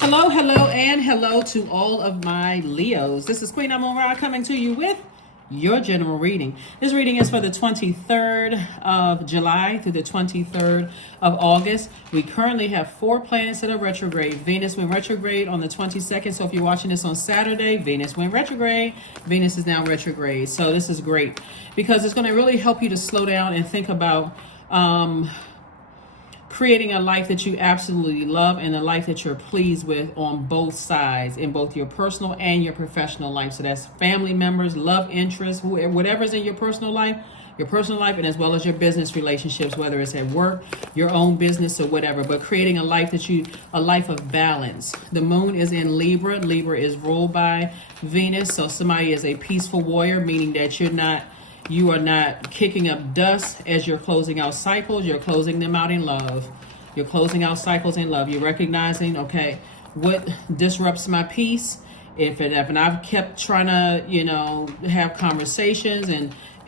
Hello, hello, and hello to all of my Leos. This is Queen Amun Ra coming to you with your general reading. This reading is for the 23rd of July through the 23rd of August. We currently have 4 planets that are retrograde. Venus went retrograde on the 22nd. So if you're watching this on Saturday, Venus went retrograde. Venus is now retrograde. So this is great because it's going to really help you to slow down and think about creating a life that you absolutely love and a life that you're pleased with on both sides, in both your personal and your professional life. So that's family members, love interests, whatever's in your personal life, and as well as your business relationships, whether it's at work, your own business, or whatever. But creating a life a life of balance. The moon is in Libra. Libra is ruled by Venus. So somebody is a peaceful warrior, meaning that you are not kicking up dust as you're closing out cycles. You're closing them out in love. You're closing out cycles in love. You're recognizing, okay, what disrupts my peace? If I've kept trying to, have conversations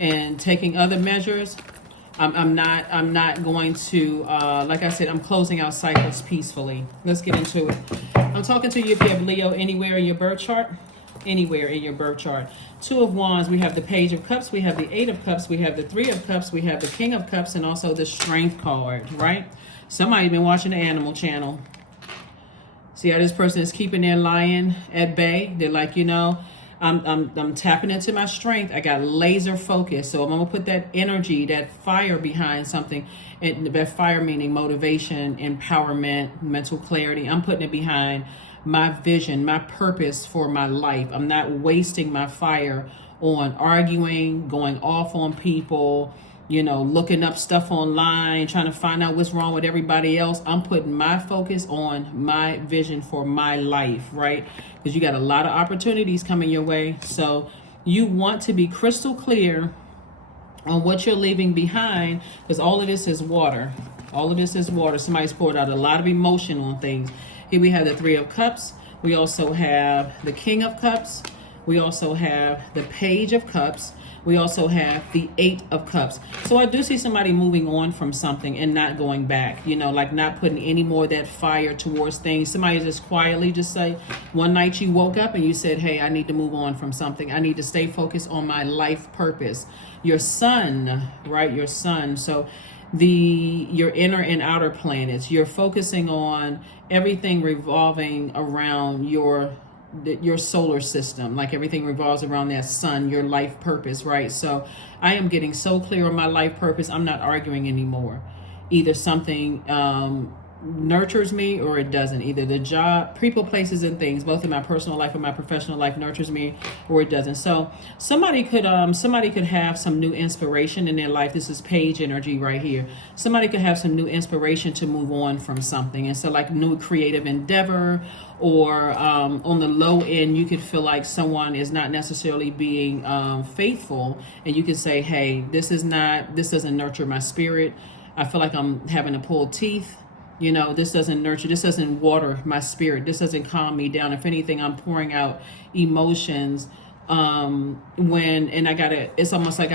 and taking other measures, I'm not going to, like I said, I'm closing out cycles peacefully. Let's get into it. I'm talking to you if you have Leo anywhere in your birth chart. Anywhere in your birth chart. 2 of Wands, we have the Page of Cups, we have the 8 of Cups, we have the 3 of Cups, we have the King of Cups, and also the Strength card, right? Somebody's been watching the Animal Channel. See how this person is keeping their lion at bay? They're like, I'm tapping into my strength. I got laser focus. So I'm going to put that energy, that fire behind something. And that fire meaning motivation, empowerment, mental clarity. I'm putting it behind my vision, my purpose for my life. I'm not wasting my fire on arguing, going off on people, looking up stuff online, trying to find out what's wrong with everybody else. I'm putting my focus on my vision for my life, right? Because you got a lot of opportunities coming your way. So you want to be crystal clear on what you're leaving behind, because all of this is water. All of this is water. Somebody's poured out a lot of emotion on things. Here we have the 3 of Cups. We also have the King of Cups. We also have the Page of Cups. We also have the 8 of Cups. So I do see somebody moving on from something and not going back, like not putting any more of that fire towards things. Somebody just quietly just say, one night you woke up and you said, hey, I need to move on from something. I need to stay focused on my life purpose. Your sun, right? Your sun. So your inner and outer planets, you're focusing on everything revolving around your solar system, like everything revolves around that sun, your life purpose, right? So I am getting so clear on my life purpose. I'm not arguing anymore. Either something nurtures me or it doesn't. Either the job, people, places, and things, both in my personal life and my professional life, nurtures me or it doesn't. So somebody could have some new inspiration in their life. This is page energy right here. Somebody could have some new inspiration to move on from something, and so like new creative endeavor, or on the low end, you could feel like someone is not necessarily being faithful, and you could say, hey, this doesn't nurture my spirit. I feel like I'm having to pull teeth. This doesn't water my spirit. This doesn't calm me down. If anything, I'm pouring out emotions it's almost like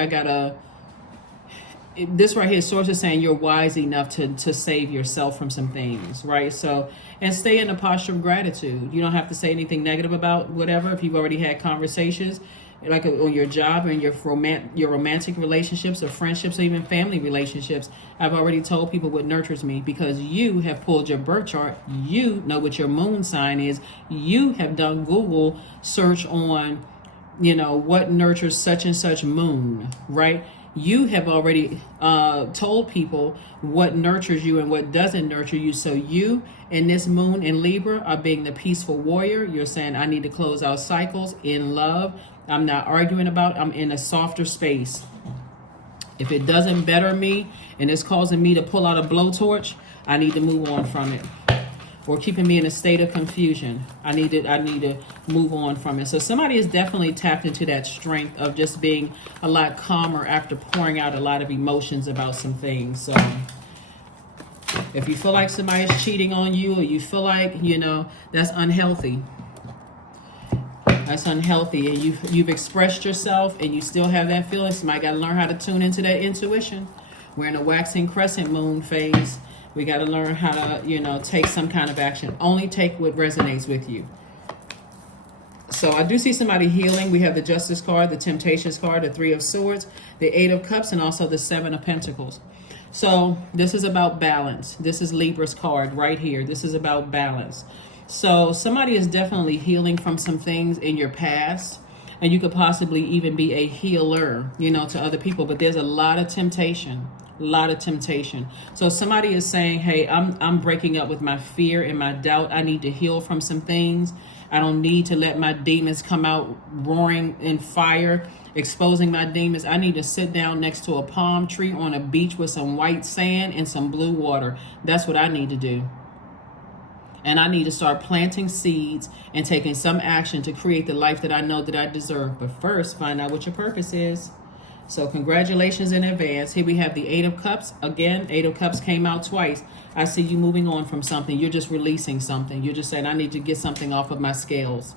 this right here, source is saying you're wise enough to save yourself from some things, right? So, and stay in a posture of gratitude. You don't have to say anything negative about whatever. If you've already had conversations, like on your job and your romantic relationships or friendships or even family relationships, I've already told people what nurtures me, because you have pulled your birth chart. You know what your moon sign is. You have done Google search on, what nurtures such and such moon, right? You have already told people what nurtures you and what doesn't nurture you. So you and this moon in Libra are being the peaceful warrior. You're saying, I need to close out cycles in love. I'm not arguing I'm in a softer space. If it doesn't better me and it's causing me to pull out a blowtorch, I need to move on from it. Or keeping me in a state of confusion, I need to move on from it. So somebody is definitely tapped into that strength of just being a lot calmer after pouring out a lot of emotions about some things. So if you feel like somebody's cheating on you, or you feel like, that's unhealthy. That's unhealthy, and you've expressed yourself and you still have that feeling. Somebody got to learn how to tune into that intuition. We're in a waxing crescent moon phase. We got to learn how to, take some kind of action. Only take what resonates with you. So I do see somebody healing. We have the Justice card, the Temptations card, the Three of Swords, the Eight of Cups, and also the Seven of Pentacles. So this is about balance. This is Libra's card right here. This is about balance. So somebody is definitely healing from some things in your past. And you could possibly even be a healer, to other people. But there's a lot of temptation. A lot of temptation. So somebody is saying, hey, I'm breaking up with my fear and my doubt. I need to heal from some things. I don't need to let my demons come out roaring in fire, exposing my demons. I need to sit down next to a palm tree on a beach with some white sand and some blue water. That's what I need to do. And I need to start planting seeds and taking some action to create the life that I know that I deserve. But first, find out what your purpose is. So congratulations in advance. Here we have the Eight of Cups. Again, Eight of Cups came out twice. I see you moving on from something. You're just releasing something. You're just saying, I need to get something off of my scales,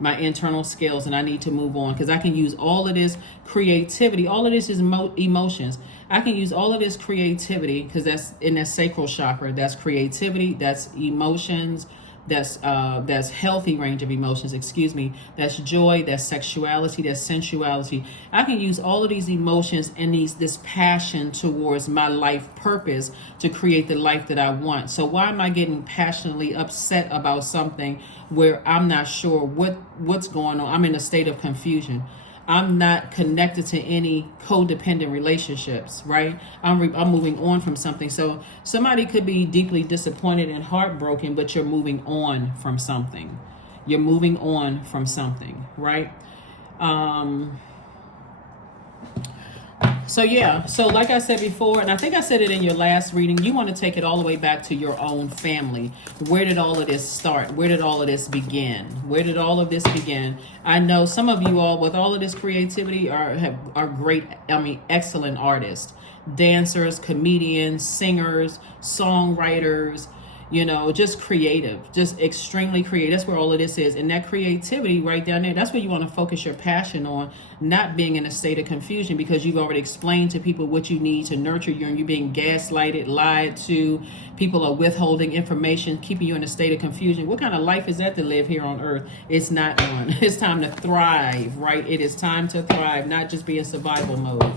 my internal scales, and I need to move on because I can use all of this creativity. All of this is emotions. I can use all of this creativity because that's in that sacral chakra. That's creativity. That's emotions. That's healthy range of emotions, that's joy, that's sexuality, that's sensuality. I can use all of these emotions and this passion towards my life purpose to create the life that I want. So why am I getting passionately upset about something where I'm not sure what's going on? I'm in a state of confusion. I'm not connected to any codependent relationships, right? I'm moving on from something. So somebody could be deeply disappointed and heartbroken, but you're moving on from something. You're moving on from something, right? So like I said before, and I think I said it in your last reading, you want to take it all the way back to your own family. Where did all of this start? Where did all of this begin? Where did all of this begin? I know some of you all with all of this creativity are great, excellent artists, dancers, comedians, singers, songwriters, just creative, just extremely creative. That's where all of this is. And that creativity right down there, that's where you want to focus your passion on, not being in a state of confusion because you've already explained to people what you need to nurture you and you're being gaslighted, lied to. People are withholding information, keeping you in a state of confusion. What kind of life is that to live here on earth? It's not one. It's time to thrive, right? It is time to thrive, not just be in survival mode.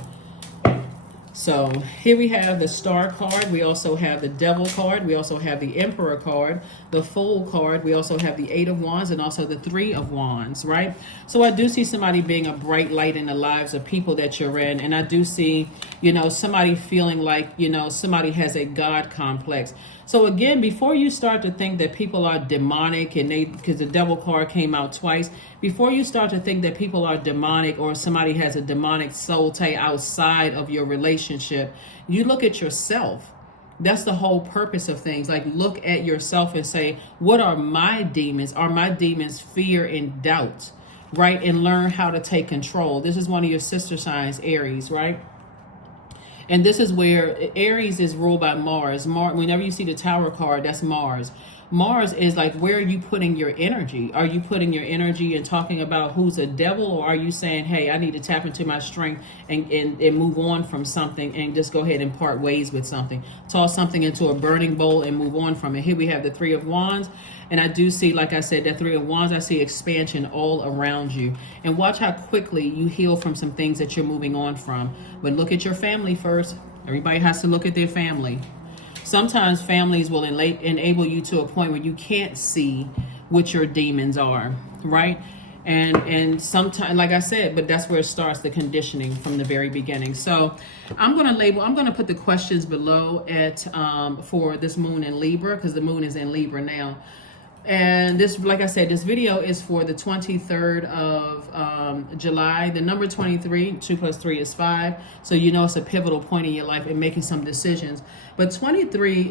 So here we have the Star card. We also have the Devil card. We also have the Emperor card, the Fool card. We also have the Eight of Wands and also the Three of Wands, right? So I do see somebody being a bright light in the lives of people that you're in. And I do see, somebody feeling like, somebody has a God complex. So again, before you start to think that people are demonic because the Devil card came out twice, before you start to think that people are demonic or somebody has a demonic soul tie outside of your relationship, you look at yourself. That's the whole purpose of things. Like, look at yourself and say, what are my demons? Are my demons fear and doubt, right? And learn how to take control. This is one of your sister signs, Aries, right? And this is where Aries is ruled by Mars. Whenever you see the Tower card, that's Mars. Mars is like, where are you putting your energy? Are you putting your energy and talking about who's a devil? Or are you saying, hey, I need to tap into my strength and move on from something and just go ahead and part ways with something? Toss something into a burning bowl and move on from it. Here we have the Three of Wands. And I do see, like I said, that Three of Wands, I see expansion all around you. And watch how quickly you heal from some things that you're moving on from. But look at your family first. Everybody has to look at their family. Sometimes families will enable you to a point where you can't see what your demons are, right? And sometimes, like I said, but that's where it starts, the conditioning from the very beginning. So I'm going to put the questions below for this moon in Libra, because the moon is in Libra now. And this, like I said, this video is for the 23rd of July. The number 23, 2 plus 3 is 5. So it's a pivotal point in your life and making some decisions. But 23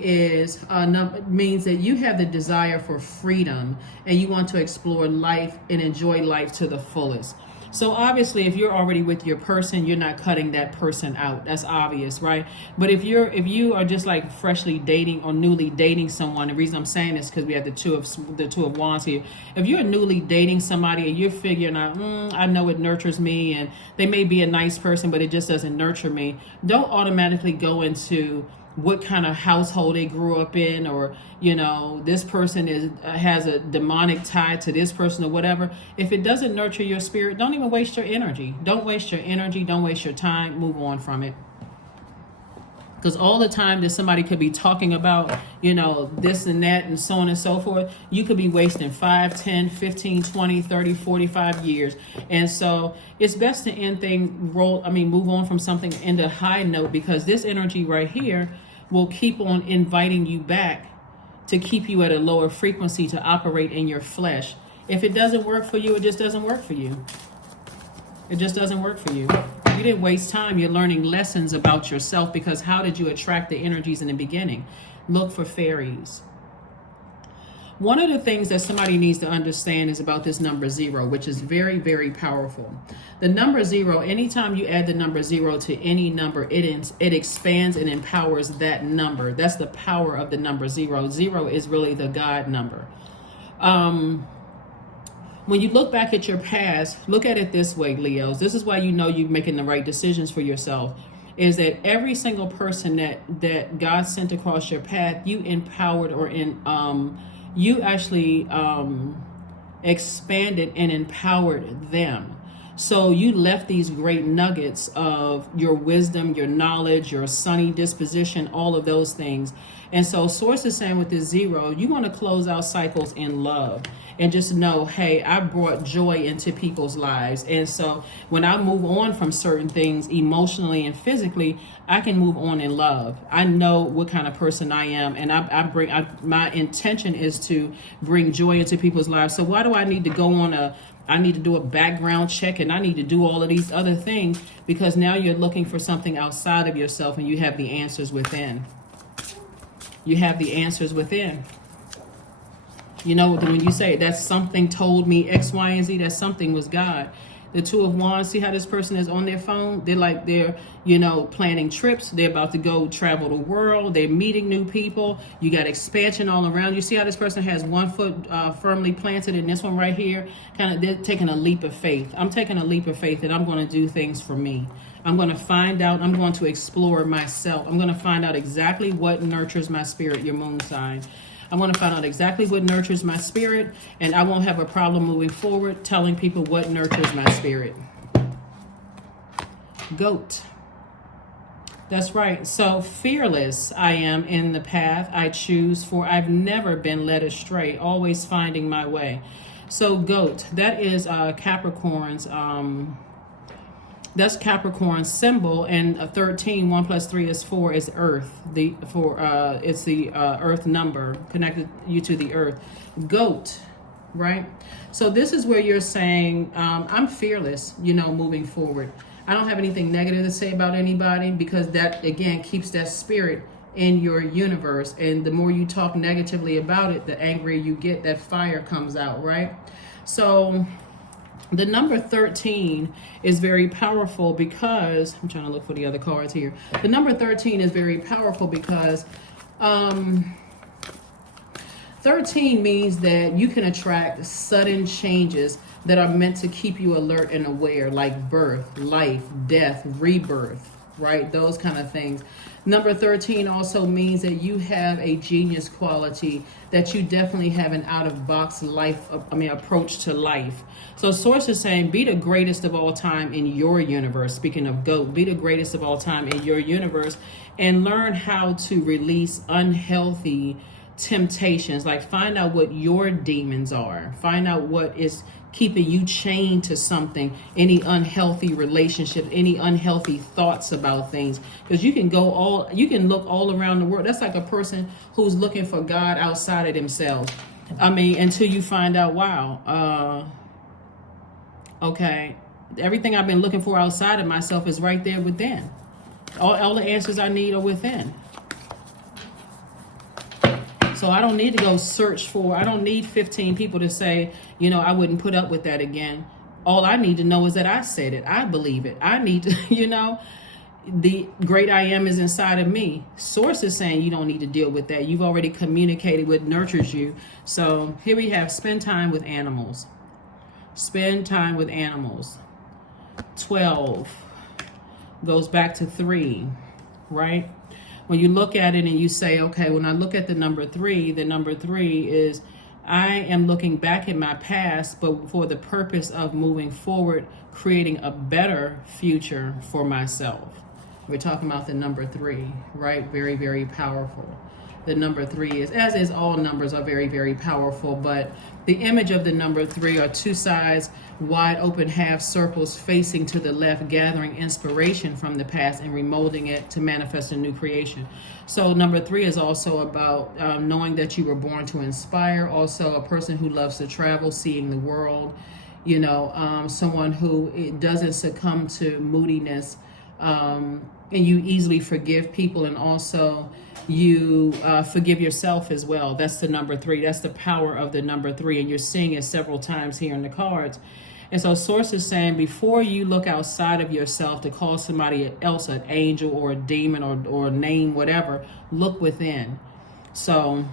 means that you have the desire for freedom and you want to explore life and enjoy life to the fullest. So obviously, if you're already with your person, you're not cutting that person out. That's obvious, right? But if you are just like freshly dating or newly dating someone, the reason I'm saying this is because we have the two of Wands here. If you're newly dating somebody and you're figuring out, I know it nurtures me, and they may be a nice person, but it just doesn't nurture me, don't automatically go into what kind of household they grew up in, or this person has a demonic tie to this person or whatever. If it doesn't nurture your spirit, don't even waste your energy. Don't waste your energy. Don't waste your time. Move on from it. Because all the time that somebody could be talking about, this and that and so on and so forth, you could be wasting 5, 10, 15, 20, 30, 45 years. And so it's best to end things, move on from something, end a high note, because this energy right here will keep on inviting you back to keep you at a lower frequency, to operate in your flesh. If it doesn't work for you, it just doesn't work for you. It just doesn't work for you. You didn't waste time. You're learning lessons about yourself, because how did you attract the energies in the beginning? Look for fairies. One of the things that somebody needs to understand is about this number 0, which is very, very powerful. The number 0, anytime you add the number 0 to any number, it expands and empowers that number. That's the power of the number 0. 0 is really the God number. When you look back at your past, look at it this way, Leos. This is why you're making the right decisions for yourself. Is that every single person that God sent across your path, you empowered, or you actually expanded and empowered them. So you left these great nuggets of your wisdom, your knowledge, your sunny disposition, all of those things. And so Source is saying with this 0, you want to close out cycles in love. And just know, hey, I brought joy into people's lives. And so when I move on from certain things emotionally and physically, I can move on in love. I know what kind of person I am. And my intention is to bring joy into people's lives. So why do I need to go on I need to do a background check, and I need to do all of these other things? Because now you're looking for something outside of yourself, and you have the answers within. You have the answers within. When you say that something told me X, Y, and Z, that something was God. The 2 of Wands, see how this person is on their phone? They're planning trips. They're about to go travel the world. They're meeting new people. You got expansion all around. You see how this person has one foot firmly planted, and this one right here, they're taking a leap of faith. I'm taking a leap of faith, and I'm going to do things for me. I'm going to find out. I'm going to explore myself. I'm going to find out exactly what nurtures my spirit, your moon sign. I want to find out exactly what nurtures my spirit, and I won't have a problem moving forward telling people what nurtures my spirit. Goat. That's right. So fearless I am in the path I choose, for I've never been led astray, always finding my way. So goat, that is Capricorn's that's Capricorn's symbol, and 13, 1 + 3 is 4, is Earth. It's the Earth number, connected you to the Earth. Goat, right? So this is where you're saying, I'm fearless, moving forward. I don't have anything negative to say about anybody, because that, again, keeps that spirit in your universe. And the more you talk negatively about it, the angrier you get, that fire comes out, right? So the number 13 is very powerful, because I'm trying to look for the other cards here. The number 13 is very powerful because 13 means that you can attract sudden changes that are meant to keep you alert and aware, like birth, life, death, rebirth, right? Those kind of things. Number 13 also means that you have a genius quality, that you definitely have an out-of-box approach to life. So Source is saying, be the greatest of all time in your universe. Speaking of goat, be the greatest of all time in your universe, and learn how to release unhealthy temptations. Like, find out what your demons are. Find out what is keeping you chained to something, any unhealthy relationships, any unhealthy thoughts about things. Because you can look all around the world. That's like a person who's looking for God outside of themselves. Until you find out, wow, okay, everything I've been looking for outside of myself is right there within. All the answers I need are within. So I don't need to go search for, I don't need 15 people to say, I wouldn't put up with that again. All I need to know is that I said it. I believe it. I need to, the great I am is inside of me. Source is saying you don't need to deal with that. You've already communicated what nurtures you. So here we have spend time with animals. Spend time with animals. 12 goes back to 3, right? when you look at it and you say, okay, when I look at the number 3 is I am looking back at my past, but for the purpose of moving forward, creating a better future for myself. We're talking about the number 3, right? Very, very powerful. The number 3 is, as is all numbers are very, very powerful, but the image of the number 3 are two sides, wide open half circles facing to the left, gathering inspiration from the past and remolding it to manifest a new creation. So number 3 is also about knowing that you were born to inspire, also a person who loves to travel, seeing the world, someone who doesn't succumb to moodiness, and you easily forgive people, and also you forgive yourself as well. That's the number 3. That's the power of the number 3, and you're seeing it several times here in the cards. And so Source is saying, before you look outside of yourself to call somebody else an angel or a demon or a name, whatever, look within. So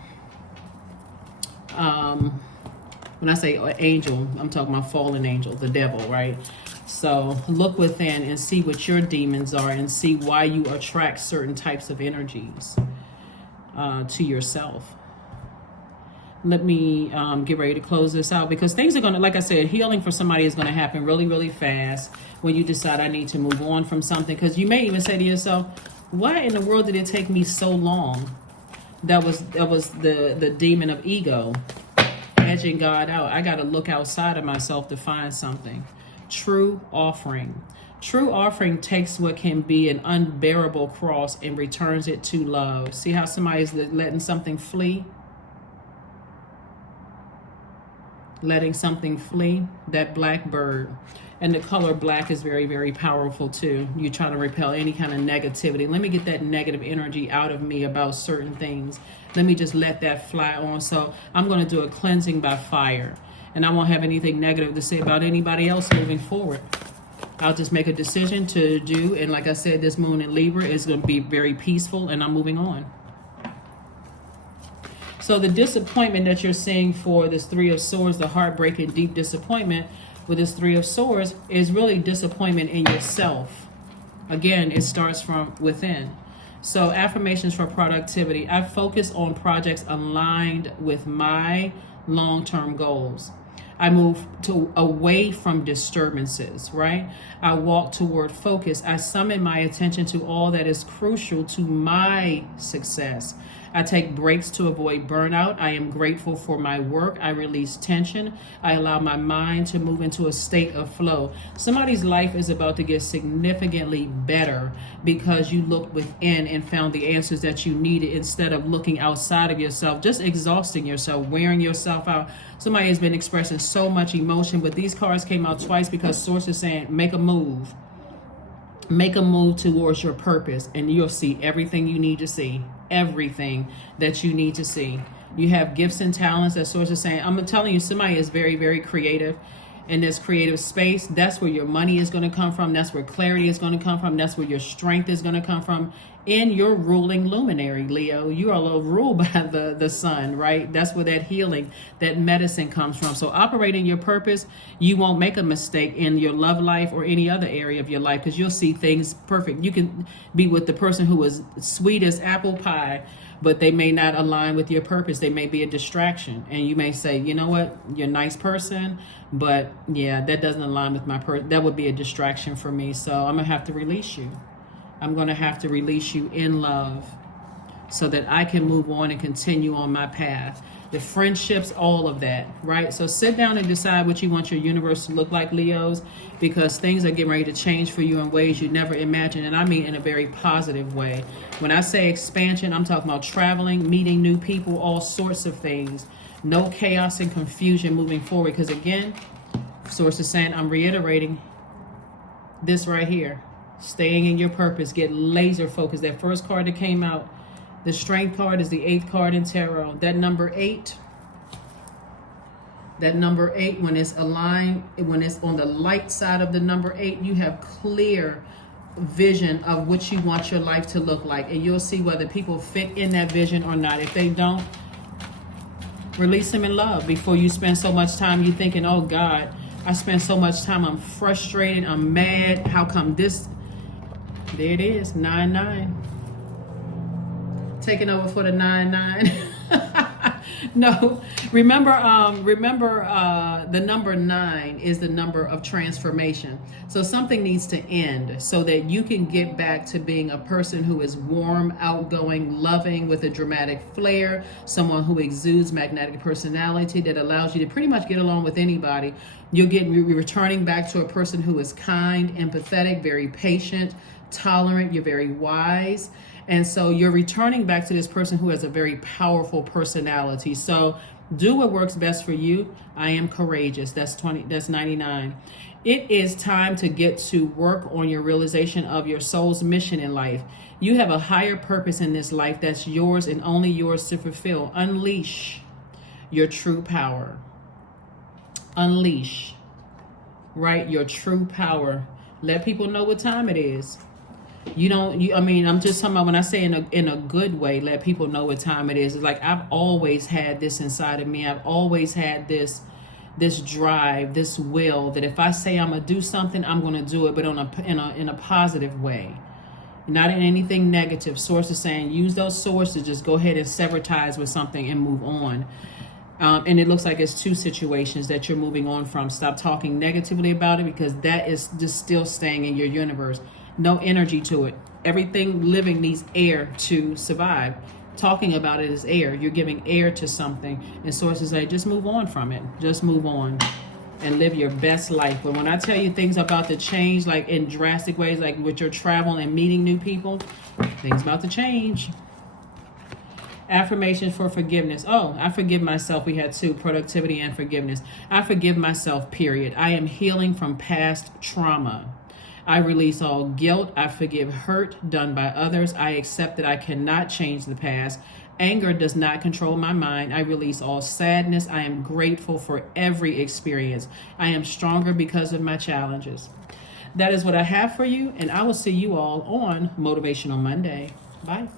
when I say angel, I'm talking about fallen angel, the devil, right? So look within and see what your demons are, and see why you attract certain types of energies to yourself. Let me get ready to close this out, because things are going to, like I said, healing for somebody is going to happen really, really fast when you decide I need to move on from something. Because you may even say to yourself, why in the world did it take me so long? That was the demon of ego edging God out. I got to look outside of myself to find something. True offering. True offering takes what can be an unbearable cross and returns it to love. See how somebody's letting something flee? Letting something flee. That black bird. And the color black is very, very powerful too. You're trying to repel any kind of negativity. Let me get that negative energy out of me about certain things. Let me just let that fly on. So I'm going to do a cleansing by fire. And I won't have anything negative to say about anybody else moving forward. I'll just make a decision to do. And like I said, this moon in Libra is going to be very peaceful, and I'm moving on. So the disappointment that you're seeing for this 3 of Swords, the heartbreak and deep disappointment with this 3 of Swords, is really disappointment in yourself. Again, it starts from within. So affirmations for productivity. I focus on projects aligned with my long-term goals. I move away from disturbances, right? I walk toward focus. I summon my attention to all that is crucial to my success. I take breaks to avoid burnout. I am grateful for my work. I release tension. I allow my mind to move into a state of flow. Somebody's life is about to get significantly better because you looked within and found the answers that you needed, instead of looking outside of yourself, just exhausting yourself, wearing yourself out. Somebody has been expressing so much emotion, but these cards came out twice because Source is saying, make a move. Make a move towards your purpose, and you'll see everything you need to see. Everything that you need to see. You have gifts and talents that Source is saying. I'm telling you, somebody is very, very creative in this creative space. That's where your money is going to come from. That's where clarity is going to come from. That's where your strength is going to come from. In your ruling luminary, Leo, you are ruled by the sun, right? That's where that healing, that medicine comes from. So operating your purpose, you won't make a mistake in your love life or any other area of your life, because you'll see things perfect. You can be with the person who is sweet as apple pie, but they may not align with your purpose. They may be a distraction. And you may say, you know what, you're a nice person, but yeah, that doesn't align with my purpose. That would be a distraction for me. So I'm going to have to release you. I'm going to have to release you in love so that I can move on and continue on my path. The friendships, all of that, right? So sit down and decide what you want your universe to look like, Leos, because things are getting ready to change for you in ways you never imagined. And I mean in a very positive way. When I say expansion, I'm talking about traveling, meeting new people, all sorts of things. No chaos and confusion moving forward. Because again, Source is saying, I'm reiterating this right here. Staying in your purpose, get laser focused. That first card that came out, the strength card, is the 8th card in tarot. That number 8, when it's aligned, when it's on the light side of the number 8, you have clear vision of what you want your life to look like, and you'll see whether people fit in that vision or not. If they don't, release them in love before you spend so much time you thinking, oh God, I spent so much time, I'm frustrated, I'm mad, how come this? There it is, 9-9. taking over for the 9-9. No, remember, the number 9 is the number of transformation. So something needs to end so that you can get back to being a person who is warm, outgoing, loving, with a dramatic flair, someone who exudes magnetic personality that allows you to pretty much get along with anybody. You're returning back to a person who is kind, empathetic, very patient, tolerant. You're very wise. And so you're returning back to this person who has a very powerful personality. So do what works best for you. I am courageous. That's 99. It is time to get to work on your realization of your soul's mission in life. You have a higher purpose in this life that's yours and only yours to fulfill. Unleash your true power. Unleash, right? Your true power. Let people know what time it is. I'm just talking about when I say in a good way, let people know what time it is. It's like I've always had this inside of me. I've always had this drive, this will that if I say I'm gonna do something, I'm gonna do it, but in a positive way, not in anything negative. Source is saying use those swords to just go ahead and sever ties with something and move on. And it looks like it's 2 situations that you're moving on from. Stop talking negatively about it because that is just still staying in your universe. No energy to it. Everything living needs air to survive. Talking about it is air. You're giving air to something. And sources say, just move on from it. Just move on and live your best life. But when I tell you things about to change, like in drastic ways, like with your travel and meeting new people, things about to change. Affirmations for forgiveness. Oh, I forgive myself. We had 2, productivity and forgiveness. I forgive myself, period. I am healing from past trauma. I release all guilt. I forgive hurt done by others. I accept that I cannot change the past. Anger does not control my mind. I release all sadness. I am grateful for every experience. I am stronger because of my challenges. That is what I have for you, and I will see you all on Motivational Monday. Bye.